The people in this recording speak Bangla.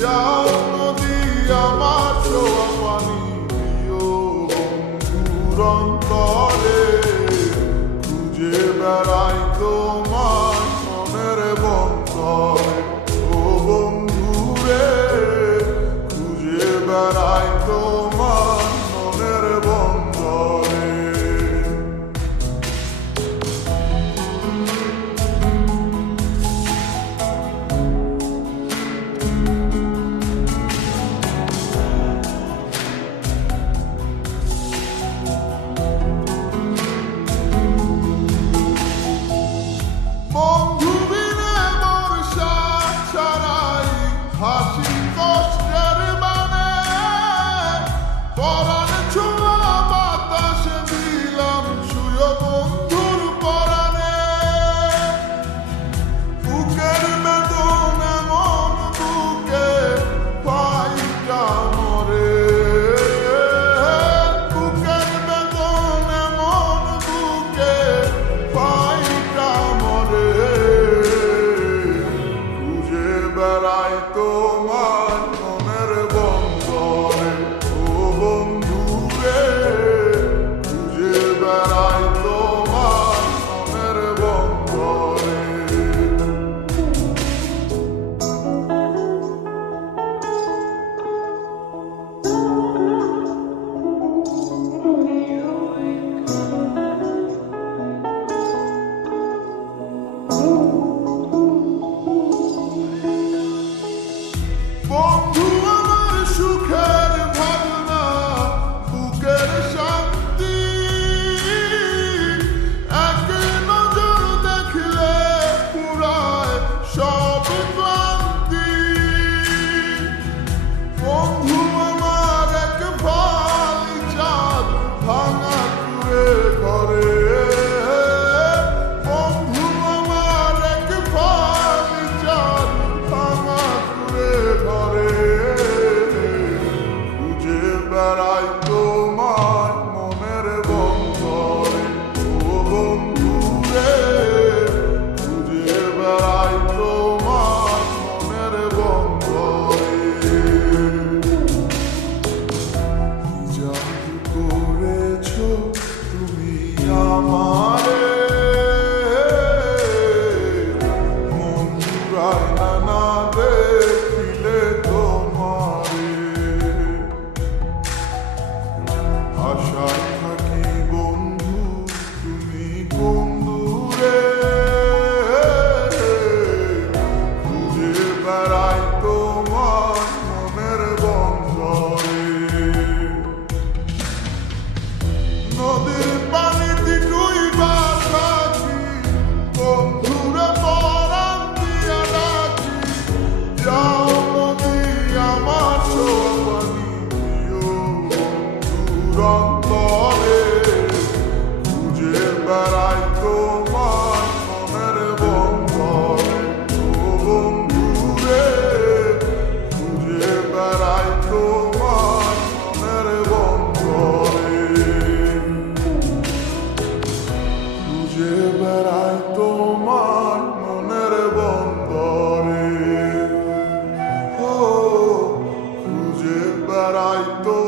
যাও নদী আমার ছোঁয়া পানি দিও বন্ধুর অন্তরে, খুঁজে বেড়াই তোমার মনের বন্ধরে। ও বন্ধুরে খুঁজে বেড়াই তোমার মনের বন্ধরে। বন্ধু বিনে বর্ষা ছাড়াই হাসি কষ্টের মানে, পরাণ ছোঁয়া বাতাসে দিলাম ছুঁয়ো বন্ধুর পরাণে। বুকের বেদনে মন বুকে পাইটা মরে, বুকের বেদনে মন বুকে পাইটা মরে। খুঁজে বেড়াই তোমার মনের বন্ধরে। ও বন্ধুরে খুঁজে বেড়াই তোমার মনের বন্ধরে। বন্ধু আমার সুখের ভাবনা, বুকের শান্তি, এক নজর দেখলে পুরায় সব ক্লান্তি। বন্ধু আমার এক ফালি চাঁদ ভাঙা কুড়ে ঘরে, বন্ধু আমার এক ফালি চাঁদ ভাঙা কুড়ে ঘরে। খুঁজে বেড়াই তোমার মনের বন্ধরে। ও বন্ধুরে খুঁজে বেড়াই তোমার মনের বন্ধরে। জাদু করেছো তুমি আমারে, মন জুড়ায় না দেখিলে তোমারে। আশায় থাকি বন্ধু তুমি কোন দূরে, খুঁজে বেড়াই তোমার মনের বন্ধরে। নদীর পানিতে ডুইবা থাকি, বন্ধুরে পরাণ দিয়া ডাকি। যাও নদী আমার ছোঁয়া পানি দিও বন্ধুর অন্তরে, খুঁজে বেড়াই তোমার মনের বন্ধরে। ও বন্ধুরে খুঁজে বেড়াই তোমার মনের বন্ধরে। খুঁজে বেড়াই তোমার মনের বন্ধরে। ও খুঁজে বেড়াই তো